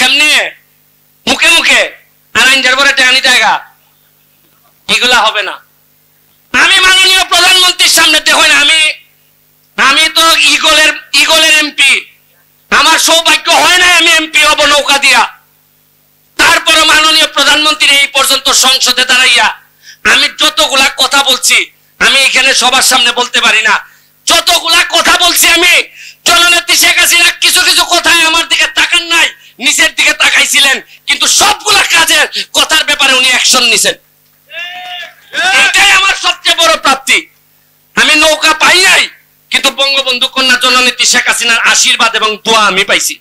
কেমনে মুখে মুখে আর আইনজার পরে টাকা নিতে আইগা, এগুলা হবে না। আমি মাননীয় প্রধানমন্ত্রীর সামনে দেখো না, আমি তো ইগলের এমপি, আমার সৌভাগ্য হয় না আমি এমপি হব নৌকা দিয়া। তারপরে মাননীয় প্রধানমন্ত্রী এই পর্যন্ত সংসদে দাঁড়াইয়া আমি যতগুলা কথা বলছি, আমি এখানে সবার সামনে বলতে পারি না, যতগুলা কথা বলছি আমি, জননেত্রী শেখ হাসিনা কিছু কিছু কথায় আমার দিকে তাকান নাই, নিচের দিকে তাকাইছিলেন, কিন্তু সবগুলা কাজের কথার ব্যাপারে উনি অ্যাকশন নিছেন। এটাই আমার সবচেয়ে বড় প্রাপ্তি। আমি নৌকা পাই নাই, কিন্তু বঙ্গবন্ধু কন্যা জননেত্রী শেখ হাসিনার আশীর্বাদ এবং দোয়া আমি পাইছি।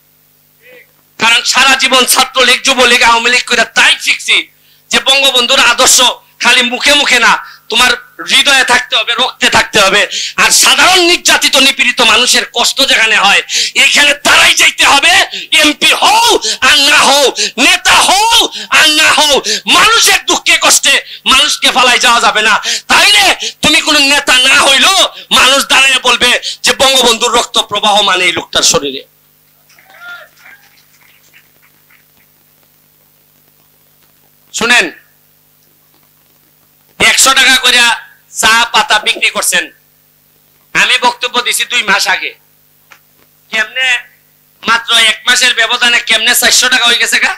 কারণ সারা জীবন ছাত্রলীগ, যুবলীগ, আওয়ামী লীগ করে তাই শিখছি যে বঙ্গবন্ধুর আদর্শ খালি মুখে মুখে না, তোমার হৃদয়ে থাকতে হবে, রক্তে থাকতে হবে। আর সাধারণ নির্যাতিত নিপীড়িত মানুষের কষ্ট যেখানে হয়, এখানে তারাই যাইতে হবে। এমপি হও আর না হও, নেতা হও আর না হও, মানুষের দুঃখে কষ্টে মানুষকে ফালাই যাওয়া যাবে না। তাইলে তুমি কোন নেতা না হইলো মানুষ দাঁড়িয়ে বলবে যে বঙ্গবন্ধুর রক্ত প্রবাহ মানে এই লোকটার শরীরে। শুনেন, 100 টাকা করে চা পাতা বিক্রি করছেন, আমি বক্তব্য দিছি 2 মাস আগে, কেমনে মাত্র 1 মাসের ব্যবধানে কেমনে 400 টাকা হয়ে গেছে গা?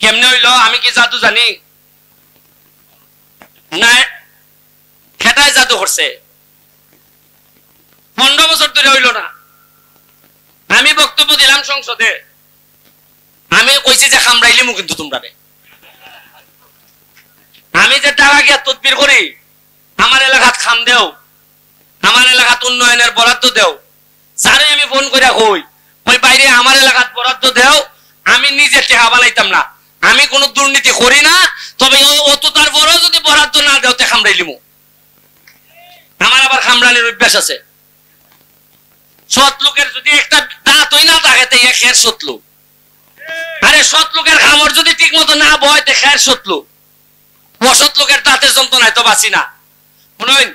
কেমনে হইলো? আমি কি জাদু জানি? না, খেটায় জাদু করছে। 15 বছর ধরে হইল না। আমি বক্তব্য দিলাম সংসদে, আমি কইছি যে খামড়াইলিমু কিন্তু তোমরা, আমি যে টাকা গিয়া তদবির করি, আমার এলাকাত খাম দেও, আমার এলাকাত উন্নয়নের বরাদ্দ দেও, স্যারে আমি ফোন করে কই ওই বাইরে আমার এলাকাত বরাদ্দ দেও, আমি নিজে টাকা বানাইতাম না, আমি কোনো দুর্নীতি করি না, তবে অত তার বড় যদি বরাদ্দ না দেও তে খামড়াইলিমু। আমার আবার খামড়ানির অভ্যাস আছে। সৎ লোকের যদি একটা দাঁতই না থাকে তে খের সতলু, আরে সৎ লোকের খামর যদি ঠিক মতো না বয় তে খের সতলু, অসৎ লোকের দাঁতের যন্ত্রণায় তো বাঁচি না। শুনুন,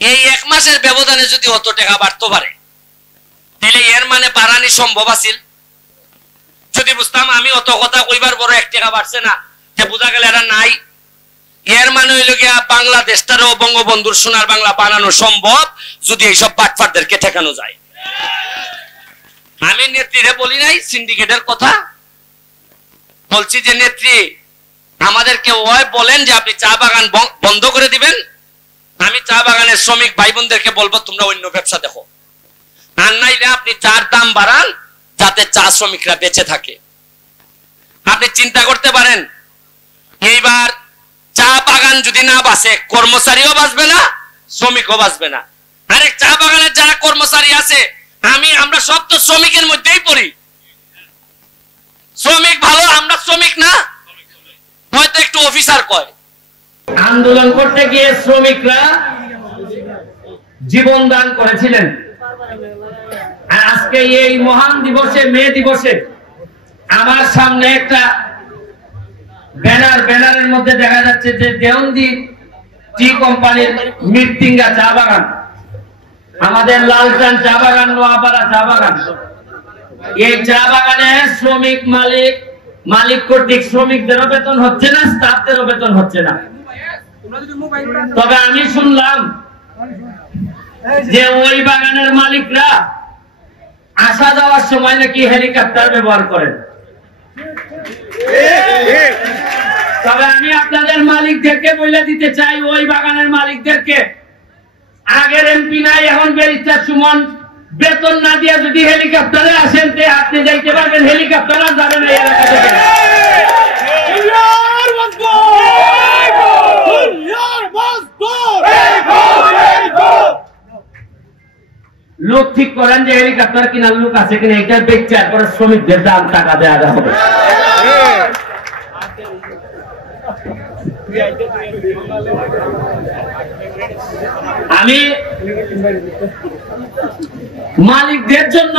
এই 1 মাসের ব্যবধানে যদি অত টাকা বাড়তে পারে, তাহলে এর মানে বাড়ানি সম্ভব আছিল। যদি বুঝতাম আমি অত কথা কইবার বড় 1 টাকা বাড়ছে না, যে বোঝা গেল এরা নাই। এর মানে হইল গিয়া বাংলাদেশটারও বঙ্গবন্ধুর সোনার বাংলা বানানো সম্ভব যদি এইসব বাটপারদেরকে ঠেকানো যায়। আমি নেত্রীরে বলি নাই সিন্ডিকেটের কথা, বলছি যে নেত্রী আমাদেরকে ওই বলেন যে আপনি চা বাগান বন্ধ করে দিবেন, আমি চা বাগানের শ্রমিক ভাই বোনদেরকে বলবো তোমরা অন্য ব্যবসা দেখো, আর নাইলে আপনি চার দাম বাড়ান যাতে চা শ্রমিকরা বেঁচে থাকে। আপনি চিন্তা করতে পারেন, এইবার চা বাগান যদি না বাঁচে, কর্মচারীও বাঁচবে না, শ্রমিকও বাঁচবে না। আরে চা বাগানের যারা কর্মচারী আছে, আমরা সব তো শ্রমিকের মধ্যেই পড়ি। শ্রমিক ভালো, আমরা শ্রমিক না, হয়তো একটু অফিসার কয়। আন্দোলন করতে গিয়ে শ্রমিকরা জীবন দান করেছিলেন। আর আজকে এই মহান দিবসে, মে দিবসে, আমার সামনে একটা ব্যানারের মধ্যে দেখা যাচ্ছে যে দেওয়ানজি টি কোম্পানির মৃত্যুঙ্গা চা বাগান, আমাদের লালচান চা বাগান, নোয়াপাড়া চা বাগান, এই চা বাগানে শ্রমিক মালিক কর্তৃক শ্রমিকদেরও বেতন হচ্ছে না, স্টাফদেরও বেতন হচ্ছে না। তবে আমি শুনলাম যে ওই বাগানের মালিকরা আসা যাওয়ার সময় নাকি হেলিকপ্টার ব্যবহার করেন। তবে আমি আপনাদের মালিকদেরকে বলে দিতে চাই, ওই বাগানের মালিকদেরকে, আগের এমপি নাই এখন ব্যারিস্টার সুমন, বেতন না দিয়ে যদি হেলিকপ্টারে আসেন তে আপনি যাইতে পারবেন, হেলিকপ্টার আর যাবেন এই এলাকা থেকে। লোক ঠিক করেন যে হেলিকপ্টার কিনার লোক আছে কিনা, এটা বেচার করে শ্রমিকদের দাম টাকা দেওয়া হবে। আমি মালিকদের জন্য,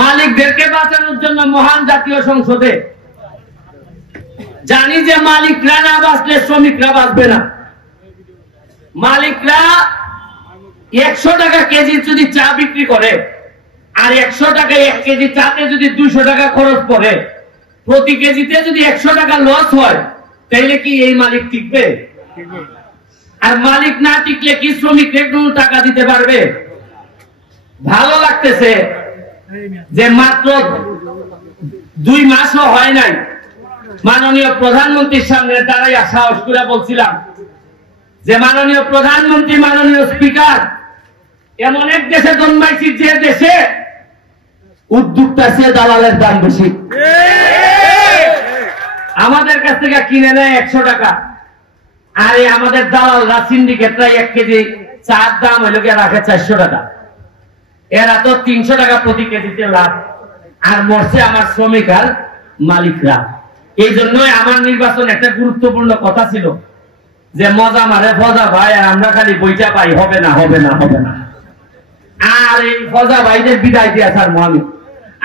মালিকদেরকে বাঁচানোর জন্য মহান জাতীয় সংসদে জানি যে মালিকরা না বাঁচলে শ্রমিকরা বাঁচবে না। মালিকরা 100 টাকা কেজি যদি চা বিক্রি করে, আর 100 টাকায় 1 কেজি চাতে যদি 200 টাকা খরচ পড়ে, প্রতি কেজিতে যদি 100 টাকা লস হয়, তাহলে কি এই মালিক টিকবে? আর মালিক না টিকলে কি শ্রমিক একটু টাকা দিতে পারবে? ভালো লাগতেছে যে মাত্র 2 মাসও হয় নাই, মাননীয় প্রধানমন্ত্রীর সামনে দাঁড়াই সাহস করে বলছিলাম যে মাননীয় প্রধানমন্ত্রী, মাননীয় স্পিকার, এমন এক দেশে জন্মাইছি যে দেশে উদ্যোক্তা চেয়ে দালালের দাম বেশি। আমাদের কাছ থেকে কিনে নেয় 100 টাকা, আর আমাদের দালালরা সিন্ডিকেটরা 1 কেজি চার দাম হইল গিয়ে রাখে 400 টাকা। এরা তো 300 টাকা প্রতি কেজিতে লাভ, আর মরছে আমার শ্রমিক আর মালিকরা। এই জন্যই আমার নির্বাচন একটা গুরুত্বপূর্ণ কথা ছিল যে মজা মারে ফজা ভাই, আর আমরা খালি বইটা পাই, হবে না হবে না হবে না। আর এই ফজা ভাইদের বিদায় দিয়ে আসার আমি,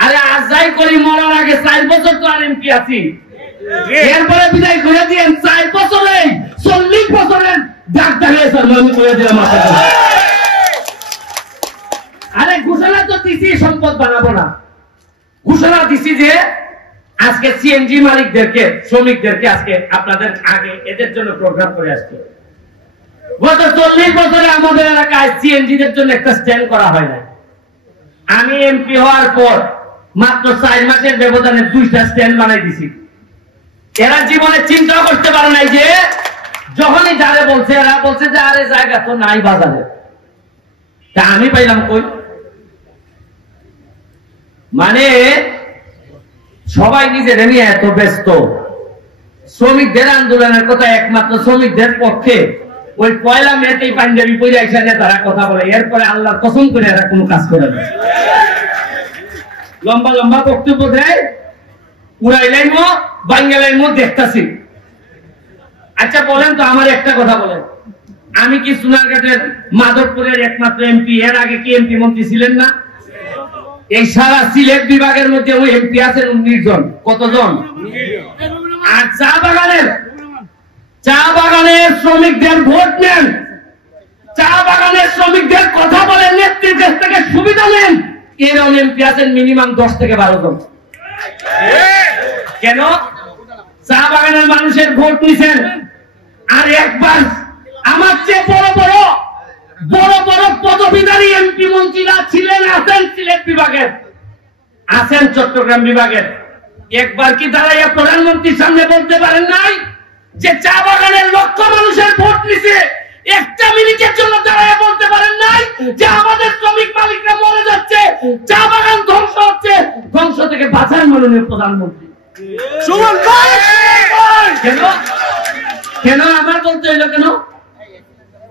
আরে আজ যাই করি মরার আগে 4 বছর তো আর এমপি আছি, এরপরে বিদায় করে দিয়েন 4 বছরে 40 বছরের ডাক দাঁড়িয়েছে আমি করে দিলাম আপনাকে। আরে ঘোষণা তো দিছি সম্পদ বানাবো না, ঘোষণা দিছি যে আজকে সিএনজি মালিকদেরকে, শ্রমিকদেরকে আজকে আপনাদের আগে এদের জন্য প্রোগ্রাম করে আসছে। গত 40 বছরে আমাদের এলাকায় সিএনজিদের জন্য একটা স্ট্যান্ড করা হয় না। আমি এমপি হওয়ার পর মাত্র 4 মাসের ব্যবধানে 2টা স্ট্যান্ড বানাই দিছি। এরা জীবনে চিন্তা করতে পারে নাই যে যখনই যারে বলছে, এরা বলছে যে আরে জায়গা তো নাই বাজারে, তা আমি পাইলাম কই? মানে সবাই নিজের নিয়ে এত ব্যস্ত। শ্রমিকদের আন্দোলনের কথা একমাত্র শ্রমিকদের পক্ষে ওই 1 মেতেই পাঞ্জাবি পরে আইসা তারা কথা বলে, এরপরে আল্লাহর কসম করে এরা কোনো কাজ করে না। লম্বা লম্বা বক্তব্য দেয়, উড়াইলাইমো বাঙ্গালাইমো দেখতাছি। আচ্ছা বলেন তো, আমার একটা কথা বলেন, আমি কি সোনারঘাটের মাধবপুরের একমাত্র এমপি? এর আগে কি এমপি মন্ত্রী ছিলেন না? এই সারা সিলেট বিভাগের মধ্যে ওই এমপি আছেন 19 জন। কতজন? আর চা বাগানের শ্রমিকদের ভোট নেন, চা বাগানের শ্রমিকদের কথা বলেন, নেত্রীর কাছ থেকে সুবিধা নেন, এরকম এমপি আছেন মিনিমাম 10 থেকে 12 জন। কেন? চা বাগানের মানুষের ভোট নিছেন। আর একবার আমার চেয়ে বড় বড় পদবীধারী এমপি মন্ত্রীরা ছিলেন, আছেন সিলেট বিভাগের, আছেন চট্টগ্রাম বিভাগের। একবার কি দাঁড়াইয়া প্রধানমন্ত্রীর সামনে বলতে পারেন নাই যে চা বাগানের লক্ষ মানুষের ভোট নিছে? একটা মিনিটের জন্য দাঁড়াইয়া বলতে পারেন নাই যে আমাদের শ্রমিক মালিকরা মরে যাচ্ছে, চা বাগান ধ্বংস হচ্ছে, ধ্বংস থেকে বাঁচান মাননীয় প্রধানমন্ত্রী? কেন আমার বলতে হইল?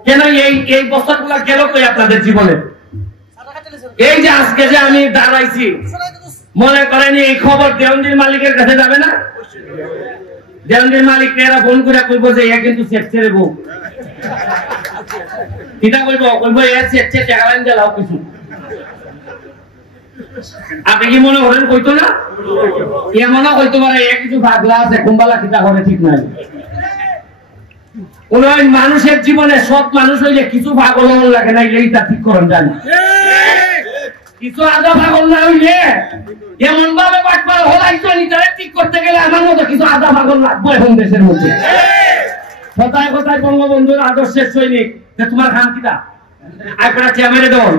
কেন এই বছরগুলো গেল কই আপনাদের জীবনে? এই যে আজকে যে আমি দাঁড়াইছি, মনে করেন এই খবর দেওয়ানজির মালিকের কাছে যাবে না? দেওয়ানজির মালিক এরা ফোন করে কইব যে এ কিন্তু সেট ছেড়ে বউ, কিটা কইব? কইব এ সেট ছেড়ে টাকা লাইন জ্বালাও কিছু। আপনি কি মনে করেন কইতো না? এমনও কইতে পারে এ কিছু ভাগলা আছে, কুম্বালা কিটা করে ঠিক নাই। কোন মানুষের জীবনে সৎ মানুষ হইলে কিছু পাগল লাগে না, এইটা ঠিক করেন জানি। কিছু আধা পাগল না হইলে এমন ভাবে বাটপার হলাইতো নিজের ঠিক করতে গেলে আমার মতো কিছু আধা পাগল লাগবে এখন দেশের মধ্যে। কথায় কথায় বঙ্গবন্ধুর আদর্শের সৈনিক, তোমার খান কিটা আপনারা চেয়ারম্যানে দেন